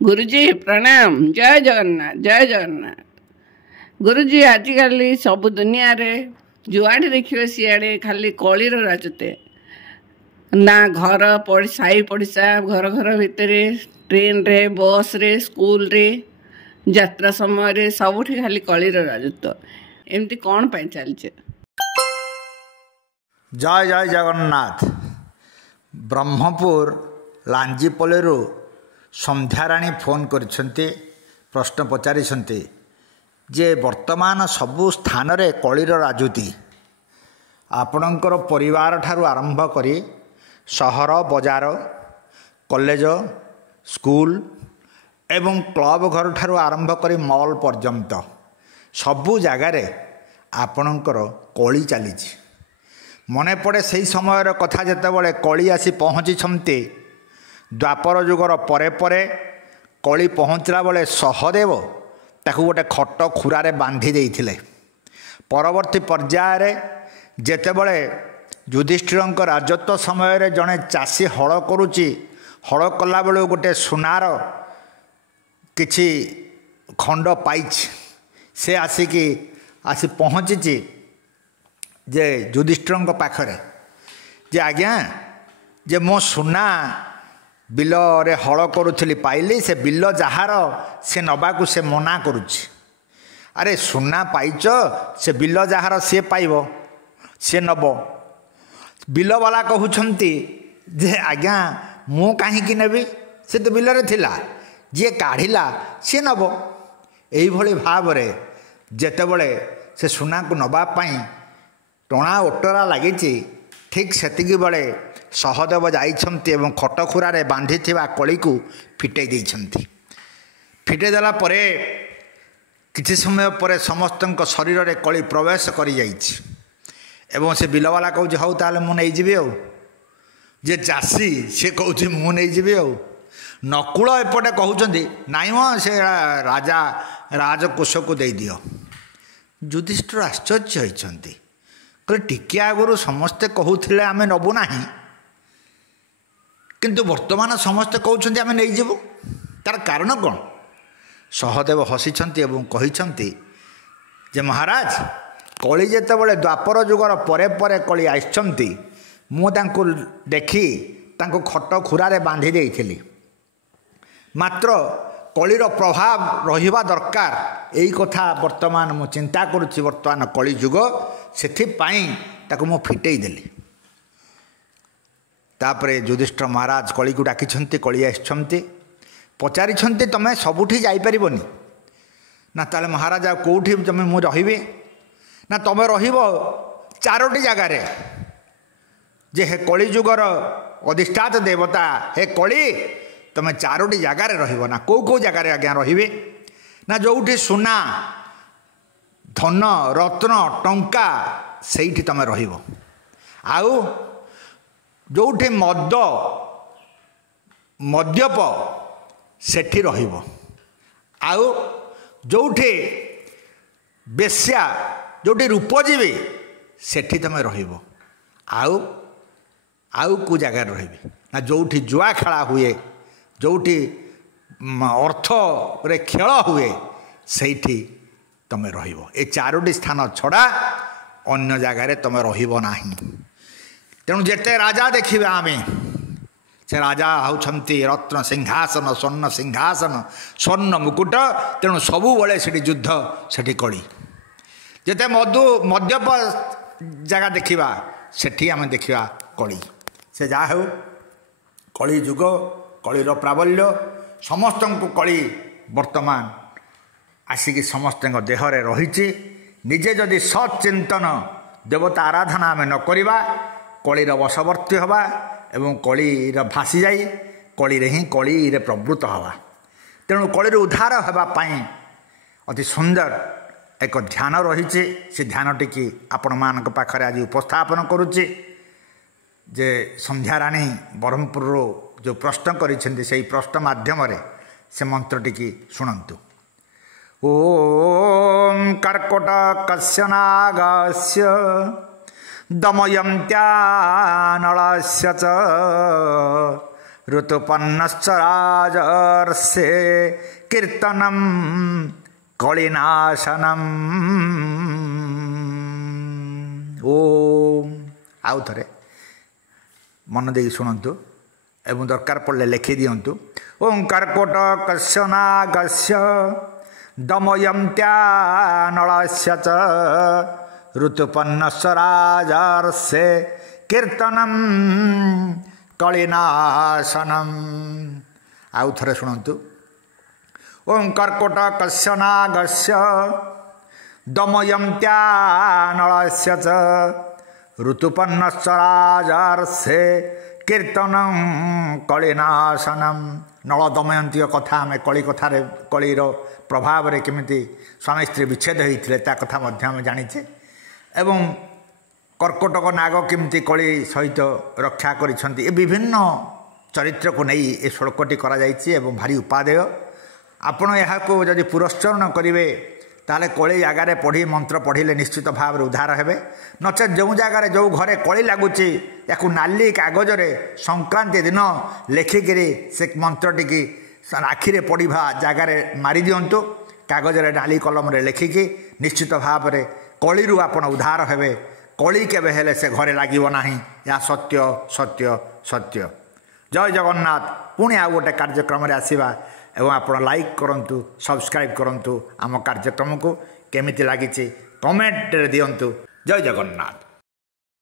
गुरुजी प्रणाम। जय जगन्नाथ जय जगन्नाथ। गुरुजी आजिकल सब दुनिया रे जुआड़े देखिए सियाड़े खाली कलीर राजते ना घर साई पड़िशा घर घर भितर ट्रेन रे बस रे स्कूल रे यात्रा समय रे सबुठी खाली कलीर राजत्व एमती कौन पाई चलचे। जय जय जगन्नाथ। ब्रह्मपुर लांजीपल्ली संध्याराणी फोन करछन्ते प्रश्न पचारिछन्ते जे वर्तमान सबु स्थान रे कलीर राजुती आपणकर परिवार ठारू आरंभ करी सहर बजार कॉलेज स्कूल एवं क्लब घर ठारू आरंभ करी मॉल पर्यंत सबु जगार आपणकर कली चली मने पड़े से समय कथा जितेबाला कली आसी पहुँची द्वापर जुगर परे परे कली पहुँचला बेले सहदेव ताकू गोटे खट खुरारे बांधी देइथिले। परवर्ती पर्याय जेतेबेले युधिष्ठिर राजत्व समय जड़े चाषी हल करुच्ची हल कला बेलू गोटे सुनार किछि खंड पाइछि से आसी पहुँची जे युधिष्ठिर पाखरे जे आज्ञा जे मो सुना बिल रे हल करुली पाइली से बिल जार से नबाकू से मना करुच्ची। अरे सुना पाइच से बिल जार सी पाइब सी नब बिल वाला कहउछंती जे आज्ञा मु काहींकी नेबी से तो बिल रे थिला जे काढ़िला सी नब। एई भली भाव रे जेतेबेले से सुना को नबा पाई टणा ओटरा लागिची ठीक सेतिकी बेले सहदेव जाइछन्ति एवं खटखुरारे बांधी थिबा कली को फिटै दैछन्ति। फिटै देला परे किछि समय परे समस्तक शरीर रे कली प्रवेश करि जाइछि एवं से बिलवाला कहउछि हौ ताले मु नै जिबि। जे चासी से कहउछि मु नै जिबि। नकुल एपटे कहउछन्ति नाइ म से राजा राजकोष को दे दियो। युधिष्ठिर आश्चर्य होइछन्ति कहले टिके आगुरु समस्ते कहउथिले आमे नबु नाही किंतु वर्तमान समस्ते कहउछन्ति आमे नै जिबु तार कारण कोन। सहदेव हसिछन्ति एवं कहिछन्ति जे महाराज कली जेतेबेले द्वापर जुगर परे परे कली आइछन्ति मु तांको देखि तांको खट खुरारे बांधी देइथिली मात्र कलीर प्रभाव रहिबा दरकार एई कथा वर्तमान मु चिंता करुछि। वर्तमान कली जुग सेथिपाई ताको मु फिटै देली। तापरे युधिष्ठिर महाराज कली को डाकिछन्ति कली आइछन्ति पचारिछन्ति तमे सबुठी जाई परिबोनी ना ताले महाराज आ कोठी तमे मु रहिबे ना तमे रहिबो चारोटी जगह रे जे हे कली जुगर अधिष्ठात देवता हे कली तमे चारोटी जगह रे रहिबो ना को जगह रे आज्ञा रहिबे ना जोठी सुना धन रत्न टंका सेठी तमे रहिबो आउ जोठी मद मद्यप सेठी रहिबो आउ जोठी बेश्या जोठी रूपजीवी सेठी तमे रहिबो आउ आउ को जगह रहिबे ना जोठी जुआ खेला हुए जोठी अर्थ रे खेल हुए सेठी तमे रहिबो। ए चारोटी स्थान छड़ा अन्य जगह तमे रहिबो नाही। तेणु जेते राजा देखिबे आमे से राजा होउछन्ति रत्न सिंहासन स्वर्ण मुकुट तेणु सबु बेले सेठी युद्ध सेठी कली जेते मद्यप जगह देखिबा सेठी आमे देखिबा कली से जा हो कली जुग कलीर प्राबल्य समस्त को कली वर्तमान आसिकी समस्त देहरे रही निजे जदि सचिंतन देवता आराधना आम न करिबा कलीर वशवर्ती हवा एवं कलीर भासी जाई कली रे ही कली रे प्रवृत्त हवा। तेणु कलीर उद्धार हवा पाई अति सुंदर एक ध्यान रही से ध्यान टी आपण मान पाखरे आज उपस्थापन करुच्ची जे संध्याराणी ब्रह्मपुर जो प्रश्न करिसेंती से प्रश्न माध्यम से मंत्र टी शुणंतु। ओम कर्कटकस्य नागस्य दमयन्त्या नलस्य च ऋतुपन्नश्च राजर्षे कीर्तनं कलिनाशनम। ओम आउ थे मन दे शुणु एवं दरकार पड़े लिखि दिंतु। ओं कर्कोटकस्य नागस्य दमयन्त्या नलस्य च ऋतुपन्नस्य राजर्षे कीर्तनं कलिनाशनम। आउ थे शुणु। ओं कर्कोटकस्य नागस्य दमयन्त्या नलस्य च ऋतुपन्नश्च राजर्षे कीर्तनं कलिनाशनम। नल दमयंती कथा आम कली कथार कलीर प्रभाव में केमिति स्वामी स्त्री विच्छेद होते ता कथा आम जानीचे। एवं कर्कटक नाग केमिति कली सहित रक्षा करिसेंती ए विभिन्न चरित्र को नहीं ए श्लोकटी करा जायछि एवं भारी उपादेय। आपण यहाको जदि पुरस्चरण करेंगे ताले कली जगार पढ़ी मंत्र पढ़िले निश्चित भाव में उद्धार हेबे। नचेत जो जगार जो घरे कली लगुच या नाली कागज रे संक्रांति दिन लेखिकी से मंत्रटी की आखिरे पढ़ा जगार मारी दिंतु कागज रे नाली कलम रे लेखिकी निश्चित भाव में कली आपण उद्धार हेबे। कली केबे हेले से घरे लागिबो नाही या सत्य सत्य सत्य। जय जगन्नाथ। पुणी आ गोटे कार्यक्रम रे आसीबा एवं आप लाइक करंतु सब्सक्राइब करंतु आम कार्यक्रम को केमिति लागिछि कमेंट रे दियंतु। जय जगन्नाथ।